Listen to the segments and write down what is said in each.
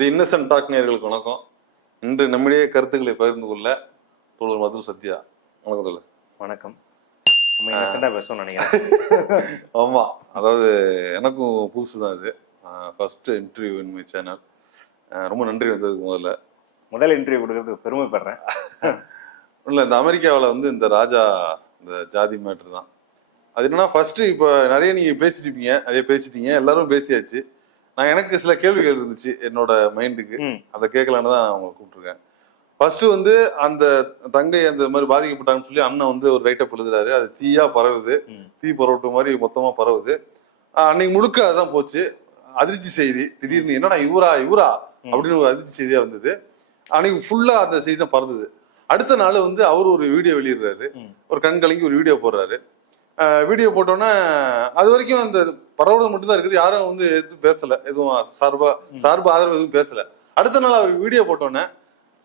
தி Innocent talk நேயர்களுக்கு வணக்கம். இன்று நம்மிடையே கருத்துக்களை பகிர்ந்து கொள்ள தோழர் மது சத்யா. வணக்கம் தோழர். வணக்கம். நம்ம இன்னசென்ட்டா பேசணும்னு நினைக்கிறேன். ஆமா, அதாவது எனக்கும் புதுசு தான் இது. First interview in my channel. ரொம்ப நன்றி வந்ததுக்கு முதல் இன்டர்வியூ கொடுக்கறதுக்கு பெருமைப்படுறேன். இல்லை, இந்த அமெரிக்காவில் வந்து இந்த ராஜா இந்த ஜாதி மேட்ரு தான். அது என்னன்னா, ஃபர்ஸ்ட் இப்போ நிறைய நீங்க பேசிட்டீங்க, நிறைய பேசிட்டீங்க, எல்லாரும் பேசியாச்சு. எனக்கு சில கேள்விகள் இருந்துச்சு என்னோட மைண்டுக்கு, அதை கேட்கலான்னு தான் அவங்க கூப்பிட்டுருக்கேன். ஃபர்ஸ்ட் வந்து அந்த தங்கை அந்த மாதிரி பாதிக்கப்பட்டாங்கன்னு சொல்லி அண்ணன் வந்து ஒரு ரைட்டப் எழுதுறாரு. அது தீயா பரவுது, தீ பரவட்டு மாதிரி மொத்தமா பரவுது. அன்னைக்கு முழுக்க அதுதான் போச்சு. அதிர்ச்சி செய்தி, திடீர்னு என்னடா இவரா அப்படின்னு ஒரு அதிர்ச்சி செய்தியா வந்தது. அன்னைக்கு ஃபுல்லா அந்த செய்தி தான் பறந்தது. அடுத்த நாள் வந்து அவர் ஒரு வீடியோ வெளியிடுறாரு, ஒரு கண் கலங்கி ஒரு வீடியோ போடுறாரு. வீடியோ போட்டோன்னா அது வரைக்கும் அந்த பரவுறது மட்டும் தான் இருக்குது. யாரும் வந்து எதுவும் பேசல, எதுவும் சார்பு ஆதரவு எதுவும் பேசல. அடுத்த நாள் அவர் வீடியோ போட்டோன்னே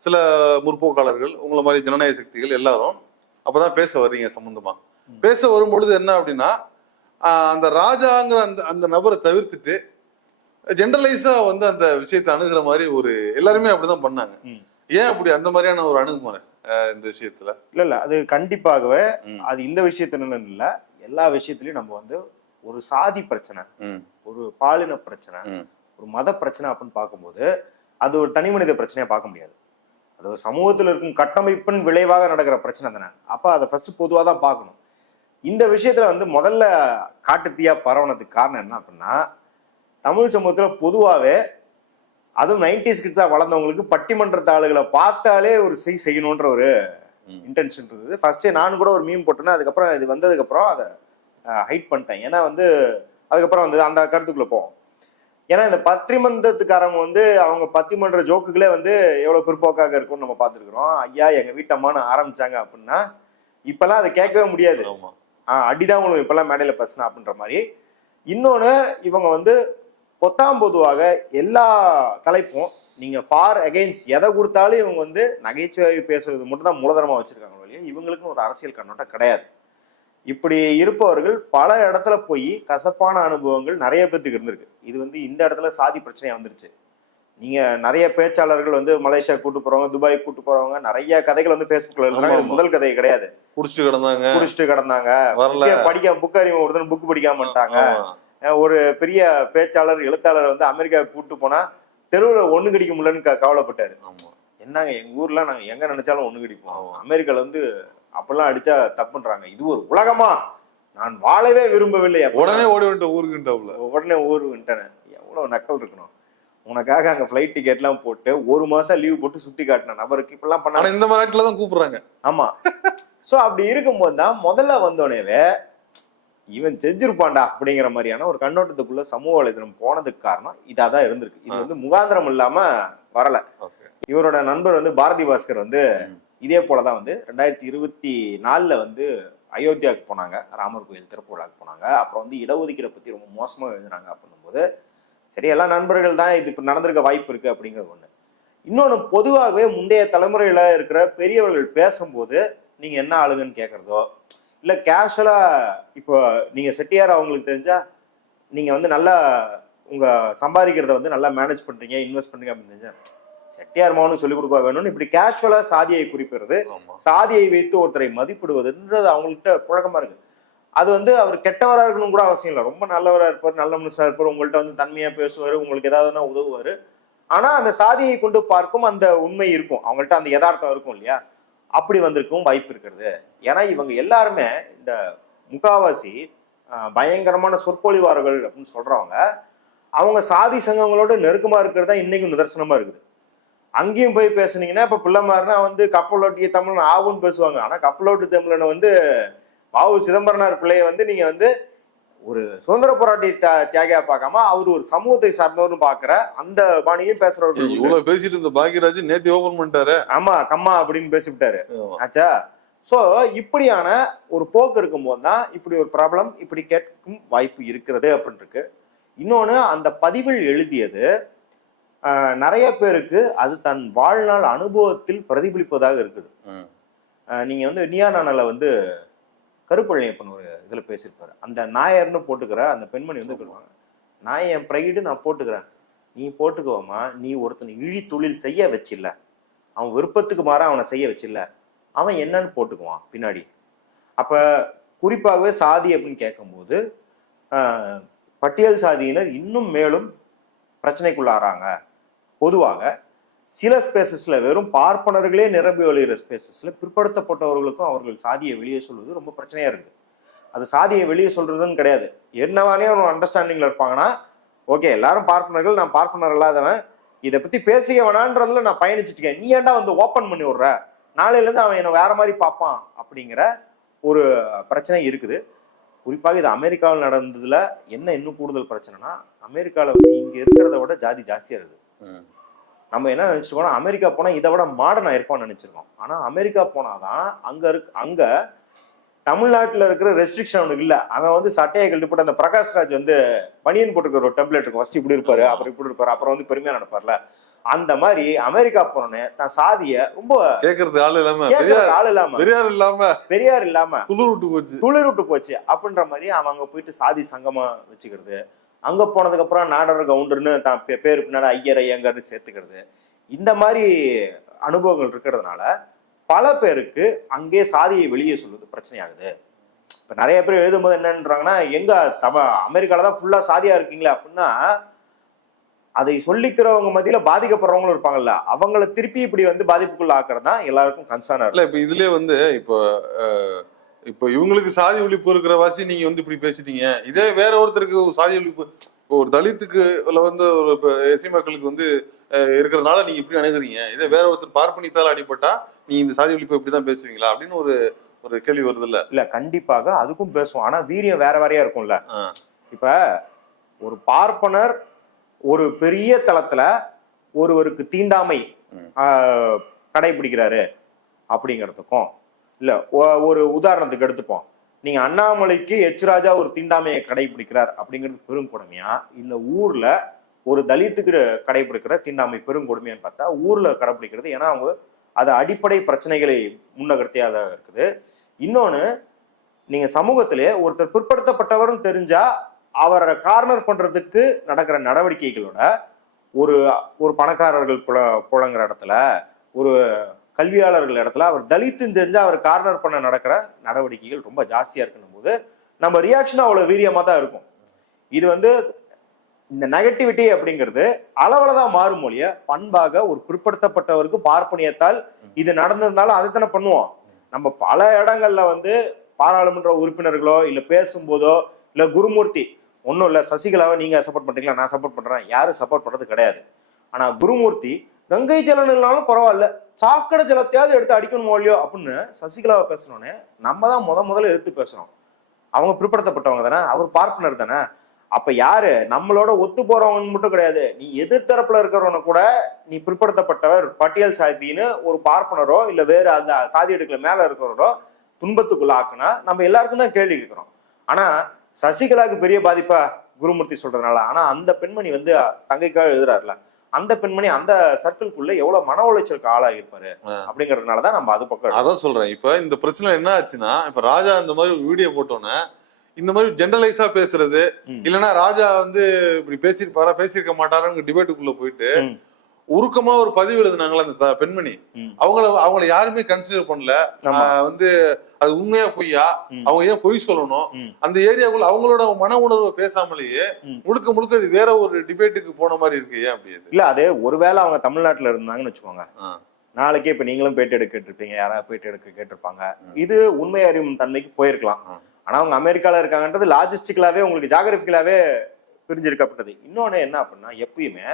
சில முற்போக்காளர்கள், உங்களை மாதிரி ஜனநாயக சக்திகள் எல்லாரும் அப்பதான் பேச வர்றீங்க சம்பந்தமா. பேச வரும்பொழுது என்ன அப்படின்னா, அந்த ராஜாங்கிற அந்த அந்த நபரை தவிர்த்துட்டு ஜென்ரலைஸா வந்து அந்த விஷயத்தை அணுகிற மாதிரி ஒரு எல்லாருமே அப்படிதான் பண்ணாங்க. ஏன் அப்படி அந்த மாதிரியான ஒரு அணுகுமுறை இந்த விஷயத்துல? இல்ல அது கண்டிப்பாகவே அது இந்த விஷயத்துல இல்ல, எல்லா விஷயத்திலயும் நம்ம வந்து ஒரு சாதி பிரச்சனை, ஒரு பாலின பிரச்சனை, ஒரு மத பிரச்சனை அப்படின்னு பார்க்கும்போது அது ஒரு தனி மனித பிரச்சனையா பார்க்க முடியாது. அது ஒரு சமூகத்தில் இருக்கும் கட்டமைப்பின் விளைவாக நடக்கிற பிரச்சனை தானே. அப்ப அதை ஃபர்ஸ்ட் பொதுவாக தான் பார்க்கணும். இந்த விஷயத்துல வந்து முதல்ல காட்டுத்தீயா பரவனதுக்கு காரணம் என்ன அப்படின்னா, தமிழ் சமூகத்துல பொதுவாகவே அதுவும் 90s கிட்ஸா வளர்ந்தவங்களுக்கு பட்டிமன்ற ஆளுகளை பார்த்தாலே ஒரு செய்யணுன்ற ஒரு இன்டென்ஷன் இருந்தது. ஃபர்ஸ்ட் நான் கூட ஒரு மீம் போட்டேன்னா, அதுக்கப்புறம் இது வந்ததுக்கு அப்புறம் அதை ஹைட் பண்ணிட்டேன். ஏன்னா வந்து அதுக்கப்புறம் வந்து அந்த கருத்துக்குள்ள போவோம். ஏன்னா இந்த பத்திரிமன்றத்துக்காரங்க வந்து அவங்க பத்திமன்ற ஜோக்குகளே வந்து எவ்வளவு பிற்போக்காக இருக்கும்னு நம்ம பார்த்துருக்குறோம். ஐயா எங்க வீட்டம்மான்னு ஆரம்பிச்சாங்க அப்படின்னா இப்பெல்லாம் அதை கேட்கவே முடியாது. அடிதான் உங்களுக்கு இப்பெல்லாம் மேடையில பேசினா அப்படின்ற மாதிரி. இன்னொன்னு, இவங்க வந்து பொதுவாக எல்லா தலைப்பும் நீங்க ஃபார் அகைன்ஸ்ட் எதை கொடுத்தாலும் இவங்க வந்து நகைச்சுவை பேசுறது மட்டும் தான் மூலதனமா வச்சிருக்காங்க வழியே இவங்களுக்குன்னு ஒரு அரசியல் கண்ணோட்டம் கிடையாது. இப்படி இருப்பவர்கள் பல இடத்துல போய் கசப்பான அனுபவங்கள் நிறைய பேத்துக்கு இருந்திருக்கு. இது வந்து இந்த இடத்துல சாதி பிரச்சனையா வந்துருச்சு. நீங்க நிறைய பேச்சாளர்கள் வந்து மலேசியா கூட்டு போறவங்க, துபாய் கூட்டு போறவங்க, நிறைய கதைகள் வந்து பேஸ்புக்ல எழுதுறாங்க. முதல் கதை கிடையாது. குடிச்சிட்டு கிடந்தாங்க படிக்க புக் அறிவு ஒருத்தன் புக் படிக்காம பண்ணிட்டாங்க. ஒரு பெரிய பேச்சாளர் எழுத்தாளர் வந்து அமெரிக்காவுக்கு கூட்டு போனா தெருவில் ஒண்ணு கடிக்க முடியலன்னு கவலைப்பட்டாரு. என்னங்க எங்க ஊர்ல நாங்க எங்க நினைச்சாலும் ஒண்ணு கடிப்போம், அமெரிக்கால வந்து அப்பெல்லாம் அடிச்சா தப்புன்றாங்க, இது ஒரு உலகமா, நான் வாழவே விரும்பவில்லை, உடனே ஓடி வந்துட்டு ஊருக்கு வந்துட்டேன். எவ்வளவு நக்கல் இருக்கணும். உனக்காக அங்க ஃபிளைட் டிக்கெட் எல்லாம் போட்டு ஒரு மாசம் லீவ் போட்டு சுத்தி காட்டின நபருக்கு இப்பெல்லாம் பண்ண இந்த மாதிரி தான் கூப்பிடுறாங்க. ஆமா. சோ அப்படி இருக்கும்போது தான் முதல்ல வந்தோடனே இவன் செஞ்சிருப்பான்டா அப்படிங்கிற மாதிரியான ஒரு கண்ணோட்டத்துக்குள்ள சமூக வலைதளம் போனதுக்கு காரணம் இதாதான் இருந்திருக்கு. இது வந்து முகாந்திரம் இல்லாம வரல. இவரோட நண்பர் வந்து பாரதி பாஸ்கர் வந்து இதே போலதான் வந்து 2024 வந்து அயோத்தியாவுக்கு போனாங்க, ராமர் கோயில் திறப்பு விழாக்கு போனாங்க. அப்புறம் வந்து இடஒதுக்கீடை பத்தி ரொம்ப மோசமா எழுதுனாங்க அப்படின்னும் போது சரி எல்லா நண்பர்கள் தான் இது இப்ப நடந்திருக்க வாய்ப்பு இருக்கு அப்படிங்கிறது ஒண்ணு. இன்னொன்னு, பொதுவாகவே முந்தைய தலைமுறையில இருக்கிற பெரியவர்கள் பேசும்போது நீங்க என்ன ஆளுங்கன்னு கேட்கறதோ இல்ல கேஷுவலா இப்போ நீங்க செட்டியார் அவங்களுக்கு தெரிஞ்சா நீங்க வந்து நல்லா உங்க சம்பாதிக்கிறத வந்து நல்லா மேனேஜ் பண்றீங்க, இன்வெஸ்ட் பண்றீங்க அப்படின்னு தெரிஞ்சா செட்டியார் மகனும் சொல்லிக் கொடுக்க வேணும்னு இப்படி கேஷுவலா சாதியை குறிப்பிடுறது, சாதியை வைத்து ஒருத்தரை மதிப்பிடுவதுன்றது அவங்கள்ட்ட புழக்கமா இருக்கு. அது வந்து அவர் கெட்டவராக இருக்கணும் கூட அவசியம் இல்லை. ரொம்ப நல்லவராக இருப்பார், நல்ல மனுஷனா இருப்பார், உங்கள்கிட்ட வந்து தன்மையா பேசுவாரு, உங்களுக்கு ஏதாவதுனா உதவுவாரு. ஆனா அந்த சாதியை கொண்டு பார்க்கும் அந்த உண்மை இருக்கும், அவங்கள்ட்ட அந்த யதார்த்தம் இருக்கும் இல்லையா? அப்படி வந்திருக்கும் வாய்ப்பு இருக்கிறது. ஏன்னா இவங்க எல்லாருமே இந்த முக்காவாசி பயங்கரமான சொற்பொழிவார்கள் அப்படின்னு சொல்றவங்க அவங்க சாதி சங்கங்களோட நெருக்கமா இருக்கிறதா இன்னைக்கும் நிதர்சனமா இருக்குது. அங்கேயும் போய் பேசுனீங்கன்னா இப்ப பிள்ளைமாருனா வந்து கப்பலோட்டிய தமிழன் ஆகும்னு பேசுவாங்க. ஆனா கப்பலோட்டு தமிழனை வந்து வாவு சிதம்பரனார் பிள்ளைய வந்து நீங்க வந்து ஒரு சுதந்திர போராட்டி தியாகியா பார்க்காம அவர் ஒரு சமூகத்தை சார்ந்தவர்னு பாக்குற அந்த பாணியும் பேசுறவர்கள். இவ்வளவு பேசிட்டு இருந்த பாக்யராஜ் நேத்தி ஓபன் பண்ணிட்டாரு. ஆமா, கம்மா அப்படின்னு பேசிவிட்டாரு. ஆச்சா. சோ இப்படியான ஒரு போக்கு இருக்கும் போதுதான் இப்படி ஒரு ப்ராப்ளம் இப்படி கேட்கும் வாய்ப்பு இருக்கிறது அப்படின்னு இருக்கு. இன்னொன்னு, அந்த பதிவில் எழுதியது நிறைய பேருக்கு அது தன் வாழ்நாள் அனுபவத்தில் பிரதிபலிப்பதாக இருக்குது. நீங்க வந்து நியா நானல வந்து கருப்பழனியப்பன் ஒரு இதுல பேசியிருப்பாரு. அந்த நாயர்னு போட்டுக்கிற அந்த பெண்மணி வந்து சொல்லுவாங்க, நான் என் ப்ரைடு நான் போட்டுக்கிறேன், நீ போட்டுக்குவோமா, நீ ஒருத்தனை இழி தொழில் செய்ய வச்சில்ல, அவன் விருப்பத்துக்கு மாற அவனை செய்ய வச்சில்ல, அவன் என்னன்னு போட்டுக்குவான் பின்னாடி. அப்ப குறிப்பாகவே சாதி அப்படின்னு கேட்கும்போது பட்டியல் சாதியினர் இன்னும் மேலும் பிரச்சனைக்குள்ளாராங்க. பொதுவாக சில ஸ்பேசஸ்ல வெறும் பார்ப்பனர்களே நிரம்பி வழிகிற ஸ்பேசஸ்ல பிற்படுத்தப்பட்டவர்களுக்கும் அவர்கள் சாதியை வெளியே சொல்வது ரொம்ப பிரச்சனையா இருக்கு. அது சாதியை வெளியே சொல்றதுன்னு கிடையாது, என்னவானே ஒரு அண்டர்ஸ்டாண்டிங்ல இருப்பாங்கன்னா, ஓகே எல்லாரும் பார்ப்பனர்கள், நான் பார்ப்பனர் இல்லாதவன், இதை பத்தி பேசிக்க வேணான்றதுல நான் பயணிச்சுட்டு இருக்கேன், நீ ஏன்டா வந்து ஓப்பன் பண்ணி விடுற, நாளையில இருந்து அவன் என்ன வேற மாதிரி பார்ப்பான் அப்படிங்கிற ஒரு பிரச்சனை இருக்குது. குறிப்பாக இது அமெரிக்காவில் நடந்ததுல என்ன இன்னும் கூடுதல் பிரச்சனைனா, அமெரிக்காவில் வந்து இங்க இருக்கிறத விட ஜாதி ஜாஸ்தியா இருக்குது. நம்ம என்ன நினைச்சிருக்கோம், அமெரிக்கா போனா இதை விட மாடர்னா இருப்பான்னு நினைச்சிருக்கோம். ஆனா அமெரிக்கா போனாதான் அங்க தமிழ்நாட்டுல இருக்கிற ரெஸ்ட்ரிக்ஷன் அவனுக்கு இல்ல. அவன் வந்து சட்டையை கழட்டி போட்டு, அந்த பிரகாஷ்ராஜ் வந்து பனியன் போட்டுக்கிற ஒரு டெம்ப்ளேட் இருக்கும், ஃபர்ஸ்ட் இப்படி இருப்பாரு, அப்புறம் இப்படி இருப்பாரு, அப்புறம் வந்து பெருமையா நடப்பார்ல, அந்த மாதிரி அமெரிக்கா போனோன்னு தான் சாதிய ரொம்ப கேட்கறது ஆள் இல்லாம, பெரியார் இல்லாம துளிர் விட்டு போச்சு அப்படின்ற மாதிரி அவன் அங்க போயிட்டு சாதி சங்கமா வச்சுக்கிறது. அங்க போனதுக்கு அப்புறம் நாடர் கவுண்டர்னு தான் பேரு பின்னாடி ஐயர் ஐயங்கர்னு சேர்த்துக்கிறது. இந்த மாதிரி அனுபவங்கள் இருக்கிறதுனால பல பேருக்கு அங்கே சாதியை வெளியே சொல்வது பிரச்சனையாகுது. இப்ப நிறைய பேர் எழுதும்போது என்னன்றாங்கன்னா, எங்க அமெரிக்கால தான் ஃபுல்லா சாதியா இருக்கீங்களா அப்படின்னா, அதை சொல்லிக்கிறவங்க மத்தியில பாதிக்கப்படுறவங்களும் இருப்பாங்கல்ல, அவங்கள திருப்பி இப்படி வந்து பாதிப்புக்குள்ள ஆக்குறது தான் எல்லாருக்கும் கன்சர்னா இல்ல. இப்ப இதுலயே வந்து இப்போ இவங்களுக்கு சாதி ஒழிப்பு இருக்கிற வாசி நீங்க வந்து இப்படி பேசிட்டீங்க, இதே வேற ஒருத்தருக்கு சாதி ஒழிப்பு, இப்போ ஒரு தலித்துக்கு வந்து ஒரு எஸ்சி மக்களுக்கு வந்து இருக்கிறதுனால நீங்க இப்படி அணுகுறீங்க, இதே வேற ஒருத்தர் பார்ப்பனித்தால் அடிபட்டா நீ இந்த சாதி ஒழிப்பு இப்படிதான் பேசுவீங்களா அப்படின்னு ஒரு கேள்வி வருது இல்ல? இல்ல, கண்டிப்பாக அதுக்கும் பேசுவோம். ஆனா வீரியம் வேற வேறையா இருக்கும்ல. இப்ப ஒரு பார்ப்பனர் ஒரு பெரிய தளத்துல ஒருவருக்கு தீண்டாமை கடைபிடிக்கிறாரு அப்படிங்கிறதுக்கும், இல்ல ஒரு உதாரணத்துக்கு எடுத்துப்போம், நீங்க அண்ணாமலைக்கு எச்ராஜா ஒரு தீண்டாமையை கடைபிடிக்கிறார் அப்படிங்கிறது பெருங்கொடுமையா, இல்ல ஊர்ல ஒரு தலித்துக்கு கடைபிடிக்கிற தீண்டாமை பெருங்கொடுமையான்னு பார்த்தா ஊர்ல கடைபிடிக்கிறது. ஏன்னா அவங்க அது அடிப்படை பிரச்சனைகளை முன்னகர்த்தியாக இருக்குது. இன்னொன்னு, நீங்க சமூகத்திலே ஒருத்தர் பிற்படுத்தப்பட்டவரும் தெரிஞ்சா அவரை கார்னர் பண்றதுக்கு நடக்கிற நடவடிக்கைகளோட ஒரு ஒரு பணக்காரர்கள் புழங்குற இடத்துல, ஒரு கல்வியாளர்கள் இடத்துல அவர் தலித்துன்னு தெரிஞ்சா அவர் கார்னர் பண்ண நடக்கிற நடவடிக்கைகள் ரொம்ப ஜாஸ்தியா இருக்கணும் போது நம்ம ரியாக்ஷன் அவ்வளவு வீரியமா தான் இருக்கும். இது வந்து இந்த நெகட்டிவிட்டி அப்படிங்கிறது அளவுலதான் மாறும் மொழிய, பண்பாக ஒரு பிற்படுத்தப்பட்டவருக்கு பார்ப்பனியத்தால் இது நடந்திருந்தாலும் அதை தானே பண்ணுவோம். நம்ம பல இடங்கள்ல வந்து பாராளுமன்ற உறுப்பினர்களோ இல்ல பேசும்போதோ இல்ல குருமூர்த்தி, ஒன்றும் இல்லை சசிகலாவை நீங்க சப்போர்ட் பண்றீங்களா, நான் சப்போர்ட் பண்றேன், யாரும் சப்போர்ட் பண்றது கிடையாது. ஆனா குருமூர்த்தி கங்கை ஜலம் இல்லைனாலும் பரவாயில்ல, சாக்கடை ஜலத்தையாவது எடுத்து அடிக்கணும் இல்லையோ அப்படின்னு சசிகலாவை பேசணுன்னே நம்ம தான் முதல்ல எடுத்து பேசணும். அவங்க பிற்படுத்தப்பட்டவங்க தானே, அவர் பார்ப்பனர் தானே. அப்ப யாரு நம்மளோட ஒத்து போறவங்க மட்டும் கிடையாது, நீ எதிர்த்தரப்புல இருக்கிறவன கூட நீ பிற்படுத்தப்பட்டவர் பட்டியல் சாதின்னு ஒரு பார்ப்பனரோ இல்ல வேறு அந்த சாதி எடுக்கல மேல இருக்கிறவரோ துன்பத்துக்குள்ள ஆக்குனா நம்ம எல்லாருக்கும் தான் கேள்வி கேட்கிறோம். ஆனா சசிகலாவுக்கு பெரிய பாதிப்பா குருமூர்த்தி சொல்றதுனால, ஆனா அந்த பெண்மணி வந்து தங்கைக்காக எழுதுறாருல, அந்த பெண்மணி அந்த சர்க்கிள்குள்ள எவ்வளவு மன உளைச்சலுக்கு ஆளாகி இருப்பாரு அப்படிங்கறதுனாலதான் நம்ம அது பக்கம் அதான் சொல்றேன். இப்ப இந்த பிரச்சனை என்ன ஆச்சுன்னா, இப்ப ராஜா இந்த மாதிரி வீடியோ போட்டோன்னே இந்த மாதிரி ஜெனரலைஸா பேசுறது, இல்லைன்னா ராஜா வந்து இப்படி பேசியிருப்பாரா பேசியிருக்க மாட்டாரான்னு டிபேட்டுக்குள்ள போயிட்டு உருக்கமா ஒரு பதிவு எழுதுனாங்களா அந்த பெண்மணி, அவங்கள யாருமே கன்சிடர் பண்ணல. வந்து அது உண்மையா பொய்யா, அவங்க ஏன் பொய் சொல்லணும், அந்த ஏரியாவுக்குள்ள அவங்களோட மன உணர்வை பேசாமலேயே முழுக்க இது வேற ஒரு டிபேட்டுக்கு போன மாதிரி இருக்கு. ஏன் அப்படி? இல்ல, அது ஒருவேளை அவங்க தமிழ்நாட்டுல இருந்தாங்கன்னு வச்சுக்கோங்க, நாளைக்கே இப்ப நீங்களும் பேட்டி எடுக்க கேட்டிருப்பீங்க, யாராவது பேட்டி எடுக்க கேட்டிருப்பாங்க, இது உண்மை அறியும் தன்மைக்கு போயிருக்கலாம். ஆனா அவங்க அமெரிக்கால இருக்காங்கன்றது லாஜிஸ்டிக்கலாவே உங்களுக்கு ஜாகிரபிக்கலாவே பிரிஞ்சிருக்கப்பட்டது. இன்னொன்னு என்ன அப்படின்னா, எப்பயுமே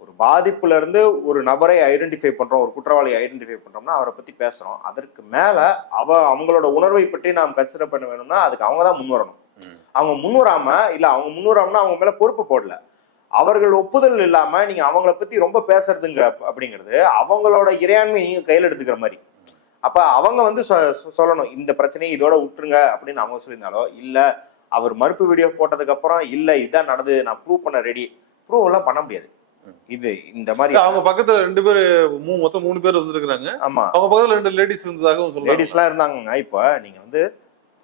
ஒரு பாதிப்புல இருந்து ஒரு நபரை ஐடென்டிஃபை பண்றோம், ஒரு குற்றவாளியை ஐடென்டிஃபை பண்றோம்னா அவரை பத்தி பேசுறோம். அதற்கு மேல அவங்களோட உணர்வை பற்றி நாம் கன்சிடர் பண்ண வேணும்னா அதுக்கு அவங்க தான் முன்வரணும். அவங்க முன்வராமனா அவங்க மேல பொறுப்பு போடல, அவர்கள் ஒப்புதல் இல்லாம நீங்க அவங்கள பத்தி ரொம்ப பேசுறதுங்க அப்படிங்கிறது அவங்களோட இறையாண்மை நீங்க கையில் எடுத்துக்கிற மாதிரி. அப்ப அவங்க வந்து சொல்லணும், இந்த பிரச்சனையை இதோட விட்டுருங்க அப்படின்னு அவங்க சொல்லியிருந்தாலோ, இல்ல அவர் மறுப்பு வீடியோ போட்டதுக்கு அப்புறம் இல்ல இதுதான் நடந்தது நான் ப்ரூவ் பண்ண ரெடி, ப்ரூவ் எல்லாம் பண்ண முடியாது. இது இந்த மாதிரி அவங்க பக்கத்துல 2 பேர் மொத்தம் 3 பேர் வந்திருக்காங்க. ஆமா, அவங்க பக்கத்துல 2 லேடிஸ் இருந்ததாகவும் சொல்றாங்க. லேடிஸ் எல்லாம் இருந்தாங்க. இப்ப நீங்க வந்து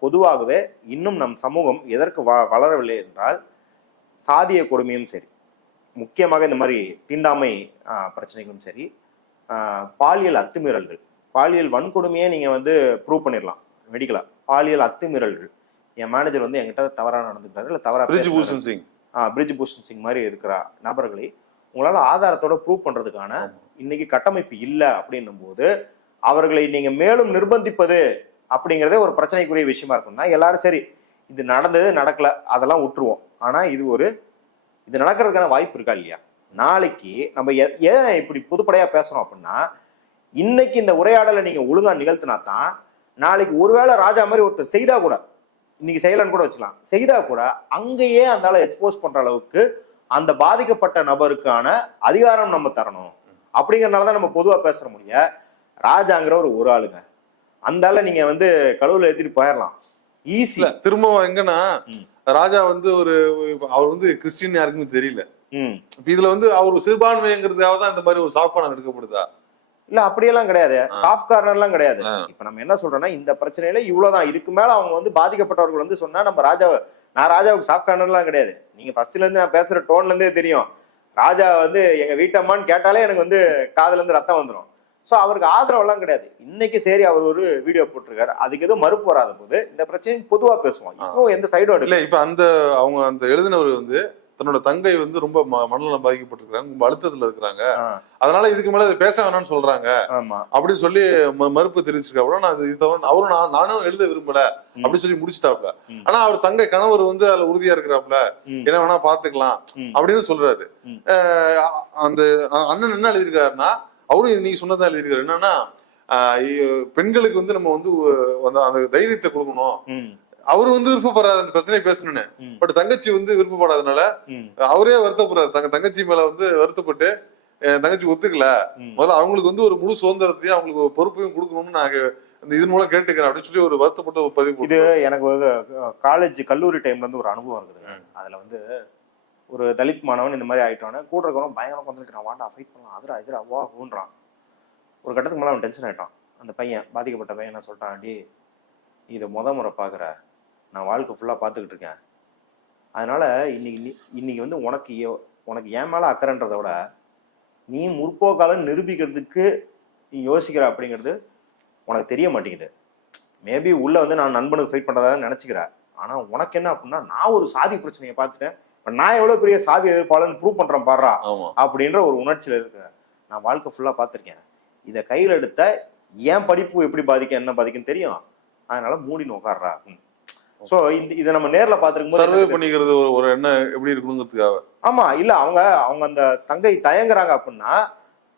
பொதுவாகவே இன்னும் நம் சமூகம் எதற்கு வளரவில்லை என்றால், சாதிய கொடுமையும் சரி, முக்கியமாக இந்த மாதிரி தீண்டாமை பிரச்சனைகளும் சரி, பாலியல் அத்துமீறல்கள், பாலியல் வன்கொடுமையே நீங்க வந்து ப்ரூவ் பண்ணிடலாம் மெடிக்கலா. பாலியல் அத்துமீறல்கள், என் மேனேஜர் வந்து என்கிட்ட தவறா நடந்துட்டாரு இல்ல தவறா பிரிஜ்பூஷன் சிங் பிரிஜ்பூஷன் சிங் மாதிரி இருக்கிற நபர்களை உங்களால ஆதாரத்தோட ப்ரூவ் பண்றதுக்கான இன்னைக்கு கட்டமைப்பு இல்லை அப்படின்னும் போது அவர்களை நீங்க மேலும் நிர்பந்திப்பது அப்படிங்கிறதே ஒரு பிரச்சனைக்குரிய விஷயமா இருக்கும்னா எல்லாரும் சரி இது நடந்தது நடக்கல அதெல்லாம் விட்டுருவோம். ஆனா இது நடக்கிறதுக்கான வாய்ப்பு இருக்கா இல்லையா? நாளைக்கு நம்ம ஏன் இப்படி பொதுப்படையா பேசுறோம் அப்படின்னா, இன்னைக்கு இந்த உரையாடலை நீங்க ஒழுங்கா நிகழ்த்தினா தான் நாளைக்கு ஒருவேளை ராஜா மாதிரி ஒருத்தர் செய்தா கூட, இன்னைக்கு செய்யலன்னு கூட வச்சுக்கலாம், செய்தா கூட அங்கேயே அந்த ஆளை எக்ஸ்போஸ் பண்ற அளவுக்கு அந்த பாதிக்கப்பட்ட நபருக்கான அதிகாரம் நம்ம தரணும். அப்படிங்கறதுனாலதான் நம்ம பொதுவா பேசுற முடிய ராஜாங்கிற ஒரு ஆளுங்க அந்த ஆளை நீங்க வந்து கழுவுல ஏத்திட்டு போயிடலாம் ஈஸியா. திரும்ப எங்கன்னா ராஜா வந்து அவர் வந்து கிறிஸ்டின் யாருக்குமே தெரியல. இதுல வந்து அவர் சிறுபான்மைங்கிறதுக்காக தான் இந்த மாதிரி ஒரு சாப்பாடு எடுக்கப்படுதா? இல்ல அப்படியெல்லாம் கிடையாது, சாஃப்ட் கார்னர் எல்லாம் கிடையாது. இப்ப நம்ம என்ன சொல்றோம்னா இந்த பிரச்சனையில இவ்வளவுதான், இதுக்கு மேல அவங்க வந்து பாதிக்கப்பட்டவர்கள் வந்து சொன்னா நம்ம நான் ராஜாவுக்கு சாஃப்ட் கார்னர் எல்லாம் கிடையாது. நீங்க ஃபர்ஸ்ட்ல இருந்து நான் பேசுற டோன்ல இருந்தே தெரியும், ராஜா வந்து எங்க வீட்டம்மான்னு கேட்டாலே எனக்கு வந்து காதுல இருந்து ரத்தம் வந்துடும். சோ அவருக்கு ஆதரவு எல்லாம் கிடையாது. இன்னைக்கு சரி அவர் ஒரு வீடியோ போட்டிருக்காரு, அதுக்கு எதுவும் மறுப்பு வராத போது இந்த பிரச்சனை பொதுவா பேசுவோம். இப்போ எந்த சைடும் இல்ல. இப்ப அவங்க அந்த எழுதினவர் வந்து தன்னோட தங்கை வந்து ரொம்ப மனநலம் பாதிக்கப்பட்டிருக்காங்க, ரொம்ப அழுத்தத்துல இருக்கிறாங்க, அதனால இதுக்கு மேல பேச வேணாம்னு சொல்றாங்க அப்படின்னு சொல்லி மறுப்பு தெரிவிச்சிருக்காப்புல. நான் இது தவிர அவரும் நானும் எழுத விரும்பல அப்படின்னு சொல்லி முடிச்சுட்டாப்ல. ஆனா அவர் தங்கை கணவர் வந்து அதுல உறுதியா இருக்கிறாப்ல, என்ன வேணா பாத்துக்கலாம் அப்படின்னு சொல்றாரு. அந்த அண்ணன் என்ன எழுதியிருக்காருன்னா, அவரும் நீங்க சொன்னதான் எழுதியிருக்காரு, என்னன்னா பெண்களுக்கு வந்து நம்ம வந்து அந்த தைரியத்தை கொடுக்கணும். அவரு வந்து விருப்பப்படுறாரு அந்த பிரச்சனையை பேசணும்னு, பட் தங்கச்சி வந்து விருப்பப்படாதனால அவரே வருத்தப்படுறாரு. தங்கச்சி மேல வந்து வருத்தப்பட்டு தங்கச்சி ஒத்துக்கல, முதல்ல அவங்களுக்கு வந்து ஒரு முழு சுதந்திரத்தையும் அவங்களுக்கு பொறுப்பையும் கொடுக்கணும்னு நாங்க இதன் மூலம் கேட்டுக்கிறேன் அப்படின்னு சொல்லி ஒரு வருத்தப்பட்ட ஒரு பதிவு. இது எனக்கு கல்லூரி டைம்ல இருந்து ஒரு அனுபவம் இருக்குதுங்க. அதுல வந்து ஒரு தலித் மாணவன் இந்த மாதிரி ஆயிட்டானே, கூட இருக்கிறவன் பயங்கரம் வந்துருக்கான், வாண்டா ஃபைட் பண்ணலாம், அதிரா வா ஊன்றான். ஒரு கட்டத்துக்கு மேலே அவன் டென்ஷன் ஆயிட்டான். அந்த பையன், பாதிக்கப்பட்ட பையன் என்ன சொல்லிட்டான், அடி இதை முறை பார்க்குற, நான் வாழ்க்கை ஃபுல்லாக பார்த்துக்கிட்டு இருக்கேன், அதனால இன்னைக்கு வந்து உனக்கு ஏன் மேலே அக்கறைன்றதை விட நீ முற்போக்காலன்னு நிரூபிக்கிறதுக்கு நீ யோசிக்கிற அப்படிங்கிறது உனக்கு தெரிய மாட்டேங்குது. மேபி உள்ள வந்து நான் நண்பனுக்கு ஃபைட் பண்ணுறதா நினச்சிக்கிறேன், ஆனால் உனக்கு என்ன அப்படின்னா நான் ஒரு சாதி பிரச்சனையை பார்த்துட்டேன், நான் எவ்வளவு பெரிய சாதி எதிர்ப்பாளன்னு ப்ரூவ் பண்றேன் பாடுறா அப்படின்ற ஒரு உணர்ச்சியில இருக்கிறேன். நான் வாழ்க்கை ஃபுல்லா பார்த்திருக்கேன், இதை கையில எடுத்த ஏன் படிப்பு எப்படி பாதிக்கும் என்ன பாதிக்கும் தெரியும், அதனால மூடின்னு உட்காடுறா. சோ இதை நம்ம நேர்ல பாத்துருக்கும் போது சர்வே பண்ணிக்கிறது ஒரு என்ன எப்படி இருக்கணுங்கிறதுக்காக. ஆமா, இல்ல அவங்க அந்த தங்கை தயங்குறாங்க அப்படின்னா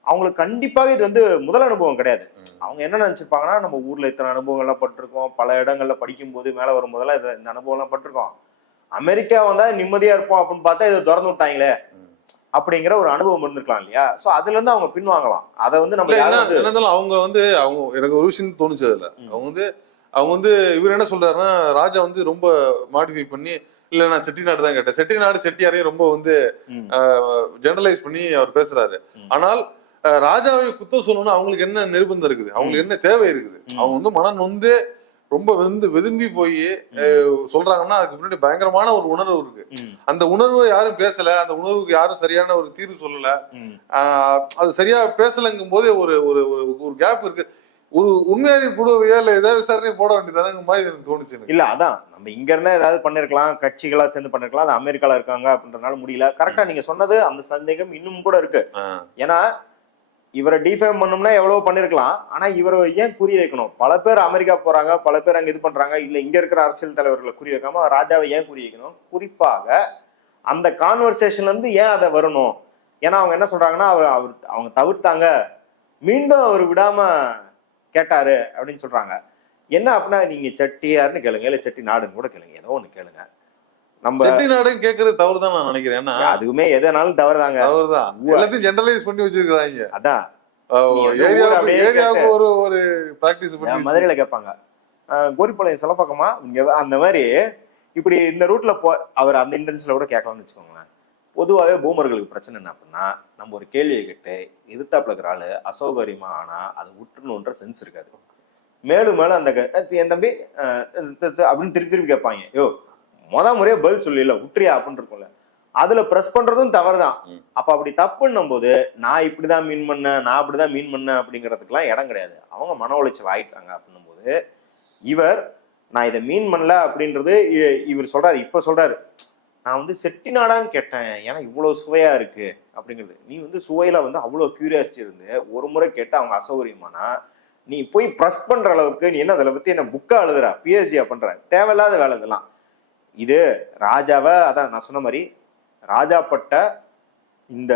அவங்களுக்கு கண்டிப்பாக இது வந்து முதல் அனுபவம் கிடையாது. அவங்க என்ன நினைச்சிருப்பாங்கன்னா, நம்ம ஊர்ல இத்தனை அனுபவங்கள்லாம் பட்டிருக்கோம், பல இடங்கள்ல படிக்கும் போது மேல வரும் போதெல்லாம் இந்த அனுபவம் எல்லாம் பட்டிருக்கோம், அமெரிக்கா வந்தா நிம்மதியா இருப்போம் அப்படின்னு பார்த்தா இதை திறந்து விட்டாங்களே அப்படிங்கிற ஒரு அனுபவம் இருந்திருக்கலாம் இல்லையா? சோ அதுல இருந்து அவங்க பின்வாங்கலாம். அதை வந்து நம்ம அவங்க எனக்கு ஒரு விஷயம் தோணுச்சு அதுல, அவங்க வந்து இவர் என்ன சொல்றாருன்னா, ராஜா வந்து ரொம்ப மாடிஃபை பண்ணி, இல்ல நான் செட்டிநாடு தான் கேட்டேன், செட்டிநாடு செட்டியாரையும் ரொம்ப வந்து ஜெனரலைஸ் பண்ணி அவர் பேசுறாரு. ஆனால் ராஜாவை குத்தம் சொல்லணும்னா அவங்களுக்கு என்ன நிர்பந்தம் இருக்குது, அவங்களுக்கு என்ன தேவை இருக்குது, அவங்க வந்து மனம் வந்து ரொம்ப வெதும்பி போய் சொல்றாங்கன்னா அதுக்கு முன்னாடி பயங்கரமான ஒரு உணர்வு இருக்கு. அந்த உணர்வை யாரும் பேசல, அந்த உணர்வுக்கு யாரும் சரியான ஒரு தீர்வு சொல்லல, அது சரியா பேசலங்கும் போதே ஒரு கேப் இருக்கு. ஒரு உண்மையாளர் கூடவையா இல்ல ஏதாவது விசாரணையை போட வேண்டியதான மாதிரி எனக்கு தோணுச்சு. இல்ல அதான் நம்ம இங்க இருந்தா ஏதாவது பண்ணிருக்கலாம், கட்சிகளா சேர்ந்து பண்ணிருக்கலாம், அது அமெரிக்கால இருக்காங்க அப்படின்றனால முடியல. கரெக்டா நீங்க சொன்னது, அந்த சந்தேகம் இன்னும் கூட இருக்கு. ஏன்னா இவரை டிஃபேம் பண்ணோம்னா எவ்வளவு பண்ணிருக்கலாம், ஆனா இவரை ஏன் குறி வைக்கணும்? பல பேர் அமெரிக்கா போறாங்க, பல பேர் அங்க இது பண்றாங்க, இல்ல இங்க இருக்கிற அரசியல் தலைவர்களை குறி வைக்காம ராஜாவை ஏன் குறி வைக்கணும்? குறிப்பாக அந்த கான்வர்சேஷன்ல இருந்து ஏன் அதை வரணும்? ஏன்னா அவங்க என்ன சொல்றாங்கன்னா, அவங்க தவிர்த்தாங்க, மீண்டும் அவர் விடாம கேட்டாரு அப்படின்னு சொல்றாங்க. என்ன அப்படின்னா, நீங்க செட்டியார்னு கேளுங்க, இல்ல செட்டி நாடுன்னு கூட கேளுங்க, ஏதோ ஒண்ணு கேளுங்க. நம்ம செட்டிநாடுன்னு கேட்கறது தவறுதான் நான் நினைக்கிறேன். அதுவுமே எதனாலும் தவறுதாங்க, தவறுதான். எல்லாத்தையும் ஜெனரலைஸ் பண்ணி வச்சிருக்காங்க. அதான் ஏரியாவுக்கு ஒரு பிராக்டிஸ் பண்ணி. மதுரையில கேட்பாங்க, கோரிப்பாளையம் சிலப்பக்கமா அந்த மாதிரி, இப்படி இந்த ரூட்ல அவர் அந்த இன்டென்ஷன்ல கூட கேட்கலாம்னு வச்சுக்கோங்களேன். பொதுவாகவே பூமர்களுக்கு பிரச்சனை என்ன அப்படின்னா, நம்ம ஒரு கேள்வியை கேட்டு எதிர்த்தாப்புல இருக்கிற ஆளு அசௌகரியமா ஆனா அது விட்டுணுன்ற சென்ஸ் இருக்காது. மேலும் மேலும் அந்த என் தம்பி அப்படின்னு திருப்பி கேட்பாங்க, யோ முறையா பதில் சொல்லல விட்டுறியா அப்படின்னு இருக்கும்ல. அதுல பிரஸ் பண்றதும் தவறுதான். அப்ப அப்படி தப்புன்னும் போது நான் இப்படிதான் மீன் பண்ணேன், நான் அப்படிதான் மீன் பண்ணேன் அப்படிங்கிறதுக்கெல்லாம் இடம் கிடையாது. அவங்க மன உளைச்சல் ஆயிட்டாங்க அப்படின்னும் போது இவர் நான் இதை மீன் பண்ணல அப்படின்றது இவர் சொல்றாரு. இப்ப சொல்றாரு, நான் வந்து செட்டிநாடான்னு கேட்டேன், ஏன்னா இவ்வளவு சுவையா இருக்கு அப்படிங்கிறது. நீ வந்து சுவையில வந்து அவ்வளவு கியூரியாசிட்டி இருந்து ஒரு முறை கேட்டு அவங்க அசௌகரியமானா நீ போய் ப்ரெஸ் பண்ற அளவுக்கு நீ என்ன அதில் பத்தி என்ன புக்கா எழுதுறா, பிஎஸ்சியா பண்ற, தேவையில்லாத வேலை இதெல்லாம். இது ராஜாவை, அதான் நான் சொன்ன மாதிரி ராஜா பட்ட இந்த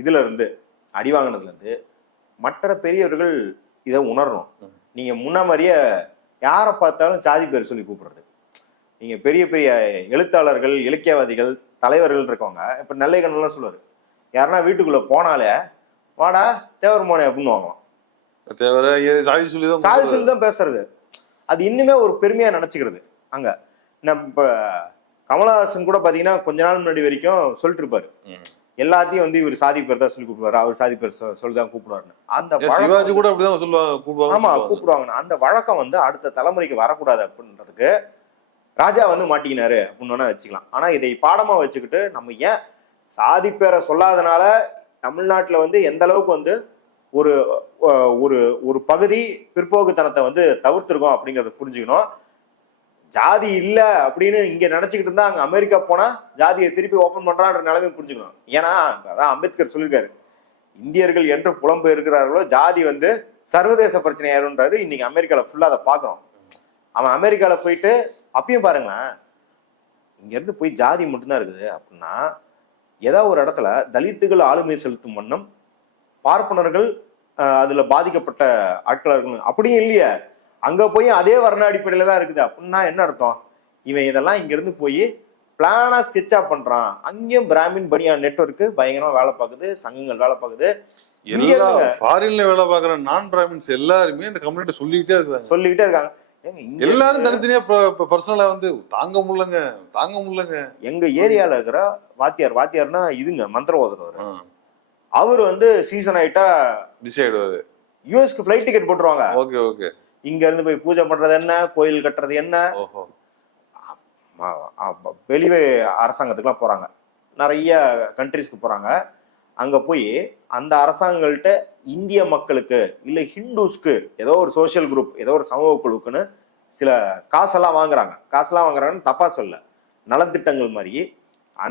இதுல இருந்து அடி வாங்கினதுல இருந்து மற்ற பெரியவர்கள் இதை உணரணும். நீங்க முன்ன மாதிரியே யாரை பார்த்தாலும் ஜாதி பேர் சொல்லி கூப்பிடுறது, நீங்க பெரிய பெரிய எழுத்தாளர்கள், இலக்கியவாதிகள், தலைவர்கள் இருக்கவங்க இப்ப நெல்லைக்கண்ணெல்லாம் சொல்லுவாரு, யாருன்னா வீட்டுக்குள்ள போனாலே வாடா தேவர் மோனே அப்படின்னு வாங்கலாம். சாதி சொல்லிதான் பேசுறது. அது இன்னுமே ஒரு பெருமையா நினைச்சுக்கிறது. அங்க இப்ப கமலஹாசன் கூட பாத்தீங்கன்னா கொஞ்ச நாள் முன்னாடி வரைக்கும் சொல்லிட்டு இருப்பாரு, எல்லாத்தையும் வந்து இவர் சாதி பேர் தான் சொல்லி கூப்பிடுவாரு, அவர் சாதி பேர் சொல்லிதான் கூப்பிடுவாருன்னு. அந்த சிவாஜி கூட அப்படிதான் சொல்லுவாங்க. ஆமா, கூப்பிடுவாங்க. அந்த வழக்கம் வந்து அடுத்த தலைமுறைக்கு வரக்கூடாது அப்படின்றதுக்கு ராஜா வந்து மாட்டிக்கினாரு அப்படின்னு வச்சுக்கலாம். ஆனா இதை பாடமா வச்சுக்கிட்டு நம்ம ஏன் சாதி பேரை சொல்லாதனால தமிழ்நாட்டுல வந்து எந்த அளவுக்கு வந்து ஒரு ஒரு ஒரு பகுதி பிற்போக்குத்தனத்தை வந்து தவிர்த்திருக்கோம் அப்படிங்கறத புரிஞ்சுக்கணும். ஜாதி இல்ல அப்படின்னு இங்க நினைச்சுக்கிட்டு இருந்தா அங்க அமெரிக்கா போனா ஜாதியை திருப்பி ஓபன் பண்றான்ற நிலைமை புரிஞ்சுக்கணும். ஏன்னா அதான் அம்பேத்கர் சொல்லியிருக்காரு, இந்தியர்கள் என்று புலம்பெயர்க்கிறார்களோ ஜாதி வந்து சர்வதேச பிரச்சனை ஆயிருன்றாரு. இன்னைக்கு அமெரிக்கால ஃபுல்லா அதை பாக்குறோம். அவன் அமெரிக்கால போயிட்டு அப்பயும் பாருங்களேன், இங்க இருந்து போய் ஜாதி மட்டும்தான் இருக்குது அப்படின்னா ஏதாவது ஒரு இடத்துல தலித்துகள் ஆளுமை செலுத்தும் வண்ணம் பார்ப்பனர்கள் அதுல பாதிக்கப்பட்ட ஆட்களா இருக்கணும் அப்படியும் இல்லையே, அங்க போய் அதே வர்ண அடிப்படையில தான் இருக்குது அப்படின்னா என்ன அர்த்தம்? இவன் இதெல்லாம் இங்க இருந்து போய் பிளானா ஸ்கெட்சா பண்றான். அங்கேயும் பிராமின் பனியா நெட்வொர்க் பயங்கரமா வேலை பார்க்குது, சங்கங்கள் வேலை பார்க்குது. எல்லா ஃபாரின்ல வேலை பார்க்குற நான் பிராமின்ஸ் எல்லாருமே இந்த கம்யூனிட்டி சொல்லிக்கிட்டே இருக்காங்க. எல்லாரும் தனித்தனியா பர்சனலா வந்து தாங்க முடியலங்க. எங்க ஏரியால இருக்கிற வாத்தியார்னா இதுங்க மந்திரம் ஓதுறவர், அவரு வந்து சீசன் ஆயிட்டா பிஸி ஆயிடுவாரு. யூஎஸ்க்கு ஃபிளைட் டிக்கெட் போட்டுருவாங்க. ஓகே. இங்க இருந்து போய் பூஜை பண்றது என்ன, கோயில் கட்டுறது என்ன, வெளியே அரசாங்கத்துக்குலாம் போறாங்க, நிறைய கண்ட்ரிஸ்க்கு போறாங்க. அங்க போய் அந்த அரசாங்கங்கள்ட்ட இந்திய மக்களுக்கு இல்ல ஹிந்துஸ்க்கு ஏதோ ஒரு சோசியல் குரூப், ஏதோ ஒரு சமூக குழுக்குன்னு சில காசெல்லாம் வாங்குறாங்கன்னு தப்பா சொல்ல, நலத்திட்டங்கள் மாதிரி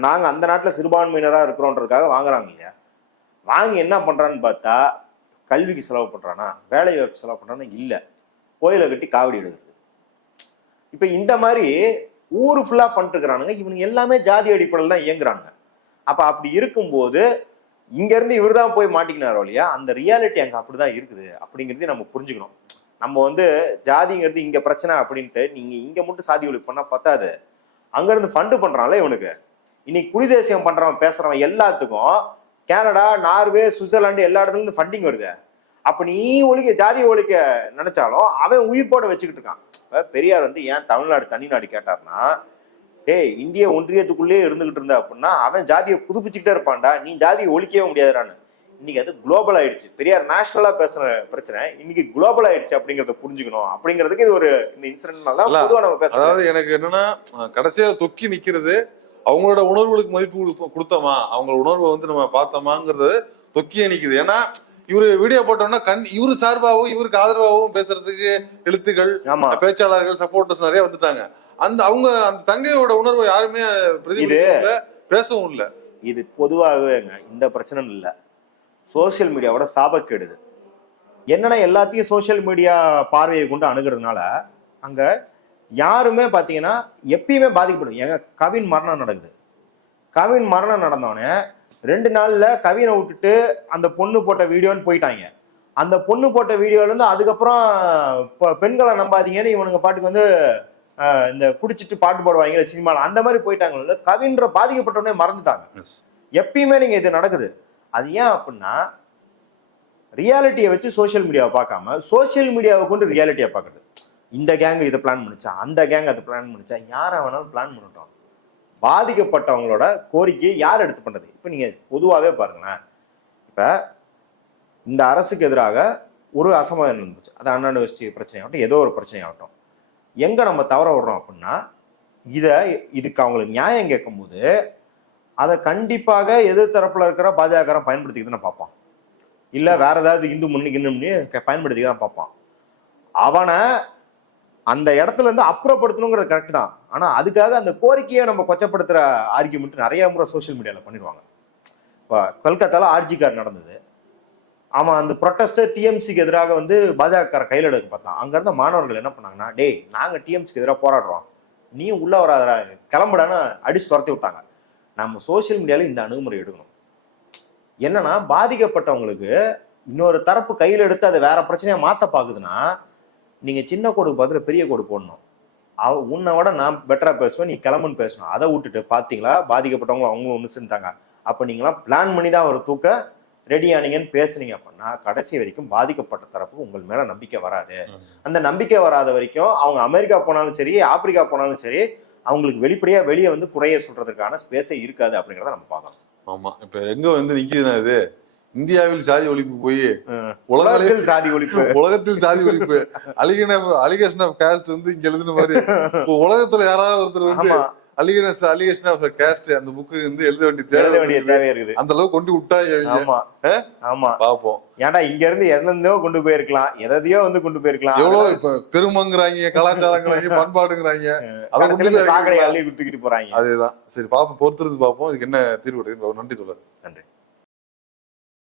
நாங்க அந்த நாட்டுல சிறுபான்மையினரா இருக்கிறோன்றதுக்காக வாங்குறாங்க இல்லையா. வாங்கி என்ன பண்றான்னு பார்த்தா கல்விக்கு செலவு பண்றானா, வேலை வாய்ப்பு செலவு பண்றானா, இல்ல கோயிலை கட்டி காவடி எடுக்குது. இப்ப இந்த மாதிரி ஊரு ஃபுல்லா பண்ணிட்டு இருக்கிறானுங்க. இவனுங்க எல்லாமே ஜாதி அடிப்படையில் தான் இயங்குறாங்க. அப்ப அப்படி இருக்கும்போது இங்க இருந்து இவர் தான் போய் மாட்டிக்கினாரோ இல்லையா, அந்த ரியாலிட்டி அங்க அப்படிதான் இருக்குது அப்படிங்கிறதையும் நம்ம புரிஞ்சுக்கணும். நம்ம வந்து ஜாதிங்கிறது இங்க பிரச்சனை அப்படின்ட்டு நீங்க இங்க மட்டும் சாதி ஒழிப்பு பண்ணா பத்தாது, அங்க இருந்து ஃபண்டு பண்றான்ல இவனுக்கு. இன்னைக்கு குடி தேசியம் பண்றவன் பேசுறவன் எல்லாத்துக்கும் கனடா, நார்வே, சுவிட்சர்லாந்து எல்லா இடத்துல இருந்து ஃபண்டிங் வருது. அப்ப நீ ஜாதியை ஒழிக்க நினைச்சாலும் அவன் உயிர் போட வச்சுக்கிட்டு இருக்கான். பெரியார் வந்து ஏன் தமிழ்நாடு தனி நாடு கேட்டார்னா, இந்திய ஒன்றியத்துக்குள்ளேயே இருந்துகிட்டு இருந்த அப்படின்னா அவன் ஜாதியை புதுப்பிச்சுக்கிட்டே இருப்பான்டா, நீ ஜாதியை ஒழிக்கவே முடியாதுறான்னு. இன்னைக்கு அது குளோபல் ஆயிடுச்சு. பெரியார் நேஷனலா பேசுற பிரச்சனை இன்னைக்கு குளோபல் ஆயிடுச்சு அப்படிங்கறத புரிஞ்சுக்கணும். அப்படிங்கிறதுக்கு இது ஒரு இந்த இன்சிடென்ட்னால பொதுவா நம்ம பேச. அதாவது எனக்கு என்னன்னா கடைசியா தொக்கி நிக்கிறது அவங்களோட உணர்வுகளுக்கு மதிப்பு கொடுத்தோமா, அவங்களோட உணர்வை வந்து நம்ம பார்த்தோமாங்கிறது தொக்கியே நிக்குது. ஏன்னா இவரு வீடியோ போட்டோம்னா இவரு சார்பாகவும் இவருக்கு ஆதரவாகவும் பேசுறதுக்கு எழுத்துக்கள், பேச்சாளர்கள், சப்போர்ட்டர்ஸ் நிறைய வந்துட்டாங்க. அவங்க அந்த தங்கையோட உணர்வை யாருமே பிரதிபலிக்கல, பேசவும் இல்லை. இது பொதுவாகவே இந்த பிரச்சனை இல்லை, சோசியல் மீடியாவோட சாபக்கேடுது. என்னன்னா எல்லாத்தையும் சோசியல் மீடியா பார்வையை கொண்டு அணுகிறதுனால அங்க யாருமே பாத்தீங்கன்னா எப்பயுமே பாதிக்கப்படும். எங்க கவின் மரணம் நடக்குது. கவின் மரணம் நடந்தோடனே 2 நாள்ல கவினை விட்டுட்டு அந்த பொண்ணு போட்ட வீடியோன்னு போயிட்டாங்க. அந்த பொண்ணு போட்ட வீடியோல இருந்து அதுக்கப்புறம் பெண்களை நம்பாதீங்கன்னு இவனுங்க பாட்டுக்கு வந்து இந்த குடிச்சிட்டு பாட்டு பாடுவாங்க சினிமால, அந்த மாதிரி போயிட்டாங்க. கவின்ற பாதிக்கப்பட்டவனே மறந்துட்டாங்க. எப்பயுமே நீங்க இது நடக்குது. அது ஏன் அப்படின்னா ரியாலிட்டியை வச்சு சோசியல் மீடியாவை பார்க்காம சோசியல் மீடியாவை கொண்டு ரியாலிட்டியை பார்க்கறது. இந்த கேங் இதை பிளான் பண்ணிச்சா, அந்த கேங் அதை பிளான் பண்ணிச்சா, யாரை வேணாலும் பிளான் பண்ணிட்டோம். பாதிக்கப்பட்டவங்களோட கோரிக்கையை யார் எடுத்து பண்றது? இப்ப நீங்க பொதுவாகவே பாருங்களேன், இப்ப இந்த அரசுக்கு எதிராக ஒரு அசமாதானம் இருந்துச்சு, அது அண்ணா யூனிவர்சிட்டி பிரச்சனையாகட்டும், ஏதோ ஒரு பிரச்சனையாகட்டும், எங்க நம்ம தவற விடுறோம் அப்படின்னா இதுக்கு அவங்களுக்கு நியாயம் கேட்கும் போது அதை கண்டிப்பாக எதிர்த்தரப்புல இருக்கிற பாஜக பயன்படுத்திக்கிட்டு நான் பார்ப்பான். இல்ல வேற ஏதாவது இந்து முன்னிக்கு பயன்படுத்தி தான் பார்ப்பான். அவனை அந்த இடத்துல இருந்து அப்புறப்படுத்தணுங்கிறது கரெக்ட் தான். ஆனா அதுக்காக அந்த கோரிக்கையை நம்ம கொச்சப்படுத்துற ஆர்கியூமெண்ட் நிறைய முறை சோசியல் மீடியால பண்ணிடுவாங்க. இப்போ கல்கத்தால ஆர்ஜிகார் நடந்தது. அவன் அந்த ப்ரொட்டஸ்டர் டிஎம்சிக்கு எதிராக வந்து பாஜக கையில் எடுக்க பார்த்தான். அங்க இருந்த மாணவர்கள் என்ன பண்ணாங்கன்னா, டேய் நாங்க டிஎம்சிக்கு எதிராக போராடுறோம், நீ உள்ள வராதரா, கிளம்புடான்னு அடிச்சு துரத்தி விட்டாங்க. நம்ம சோசியல் மீடியால இந்த அணுகுமுறை எடுக்கணும். என்னன்னா பாதிக்கப்பட்டவங்களுக்கு இன்னொரு தரப்பு கையில் எடுத்து அதை வேற பிரச்சனையா மாத்த பாக்குதுன்னா, நீங்க சின்ன கோடுக்கு பதில் பெரிய கோடு போடணும். உன்னை விட நான் பெட்டரா பேசுவேன், நீ கிளம்புன்னு பேசணும். அதை விட்டுட்டு பாத்தீங்களா பாதிக்கப்பட்டவங்க அவங்களும் ஒண்ணு செஞ்சுட்டாங்க, அப்ப நீங்களாம் பிளான் பண்ணி தான் ஒரு தூக்க ரெடி ஆனீங்கன்னு பேசுனீங்க அப்படின்னா கடைசி வரைக்கும் பாதிக்கப்பட்ட தரப்பு உங்கள் மேல நம்பிக்கை வராது. அந்த நம்பிக்கை வராத வரைக்கும் அவங்க அமெரிக்கா போனாலும் சரி, ஆப்பிரிக்கா போனாலும் சரி, அவங்களுக்கு வெளிப்படையா வெளியே வந்து குறைய சொல்றதுக்கான ஸ்பேஸே இருக்காது அப்படிங்கிறத நம்ம பார்க்கலாம். ஆமா, இப்ப எங்க வந்து நிக்குதுன்னா, இது இந்தியாவில் சாதி ஒழிப்பு போய் உலகத்தில் சாதி ஒழிப்பு, உலகத்தில் சாதி ஒழிப்பு, அலிகேஷன் ஆஃப் காஸ்ட் வந்து இங்க எழுதுன மாதிரி இப்போ உலகத்துல யாராவது ஒருத்தர் வந்து அலிகேஷன் ஆஃப் காஸ்ட் அந்த புக்கு வந்து எழுத வேண்டிய தேவை இருக்குது. அந்த அளவுக்கு கொண்டு விட்டாங்க. ஆமா பாப்போம். ஏன்டா இங்க இருந்து எந்தோ கொண்டு போயிருக்கலாம், எதையோ வந்து கொண்டு போயிருக்கலாம். எவ்வளவு இப்ப பெருமங்கிறாங்க, கலாச்சாரங்கிறாங்க, பண்பாடுங்கிறாங்க, அதை சாக்கடை அள்ளி குடுத்துக்கிட்டு போறாங்க. அதேதான். சரி பாப்போம், பொறுத்திருந்து பாப்போம் இதுக்கு என்ன தீர்வு. நன்றி சொல்லுங்க. நன்றி.